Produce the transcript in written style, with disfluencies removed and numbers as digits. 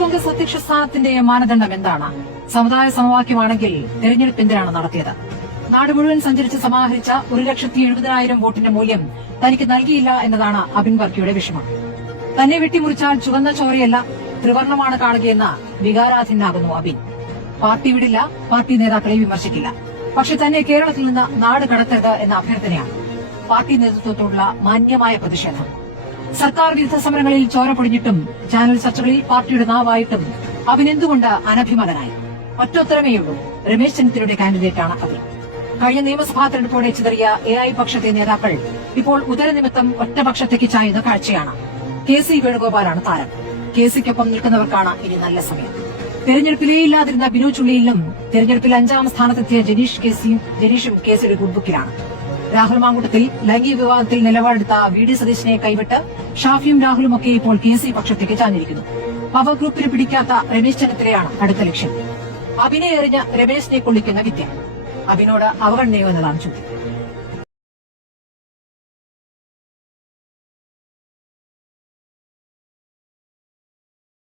Youth Congress അധ്യക്ഷ സ്ഥാനത്തിന്റെ മാനദണ്ഡം എന്താണ്? സമുദായ സമവാക്യമാണെങ്കിൽ തെരഞ്ഞെടുപ്പ് എന്തിനാണ് നടത്തിയത്? നാട് മുഴുവൻ സഞ്ചരിച്ച് സമാഹരിച്ച 1,70,000 വോട്ടിന്റെ മൂല്യം തനിക്ക് നൽകിയില്ല എന്നതാണ് അബിൻ വർക്കിയുടെ വിഷമം. തന്നെ വെട്ടിമുറിച്ചാൽ ചുവന്ന ചോരയല്ല ത്രിവർണമാണ് കാണുകയെന്ന വികാരാധീനാകുന്നു അബിൻ. പാർട്ടി വിടില്ല, പാർട്ടി നേതാക്കളെ വിമർശിക്കില്ല. പക്ഷെ തന്നെ കേരളത്തിൽ നിന്ന് നാട് കടത്തരുത് എന്ന അഭ്യർത്ഥനയാണ് പാർട്ടി നേതൃത്വത്തോടുള്ള മാന്യമായ പ്രതിഷേധം. സർക്കാർ വിരുദ്ധ സമരങ്ങളിൽ ചോര പൊടിഞ്ഞിട്ടും ചാനൽ ചർച്ചകളിൽ പാർട്ടിയുടെ നാവായിട്ടും അബിൻ എന്തുകൊണ്ട് അനഭിമതനായി? ഒറ്റോത്തരമേയുള്ളൂ, രമേശ് ചെന്നിത്തലയുടെ കാൻഡിഡേറ്റാണ് അബിൻ. കഴിഞ്ഞ നിയമസഭാ തെരഞ്ഞെടുപ്പോടെ ചിതറിയ AI പക്ഷത്തെ നേതാക്കൾ ഇപ്പോൾ ഉദരനിമിത്തം ഒറ്റപക്ഷത്തേക്ക് ചായുന്ന കാഴ്ചയാണ്. KC വേണുഗോപാലാണ് താരം. KCക്കൊപ്പം നിൽക്കുന്നവർക്കാണ് ഇനി നല്ല സമയം. തെരഞ്ഞെടുപ്പിലേ ഇല്ലാതിരുന്ന ബിനു ചുള്ളിയിലും തെരഞ്ഞെടുപ്പിൽ 5ാം സ്ഥാനത്തെത്തിയ ജനീഷും കേസിയുടെ ഗുഡ്ബുക്കിലാണ്. രാഹുൽ മാങ്കൂട്ടത്തിൽ ലൈംഗിക വിവാദത്തിൽ നിലപാടെടുത്ത VD സതീശനെ കൈവിട്ട് ഷാഫിയും രാഹുലുമൊക്കെ ഇപ്പോൾ KC പക്ഷത്തേക്ക് ചാഞ്ഞിരിക്കുന്നു. പവർ ഗ്രൂപ്പിന് പിടിക്കാത്ത രമേശ് ചെന്നിത്തലയാണ് അടുത്ത ലക്ഷ്യം. അബിനെ എറിഞ്ഞ് രമേശിനെ കൊള്ളിക്കുന്ന വിദ്യ. അബിനോട് അവഗണനയോ എന്നതാണ് ചോദ്യം.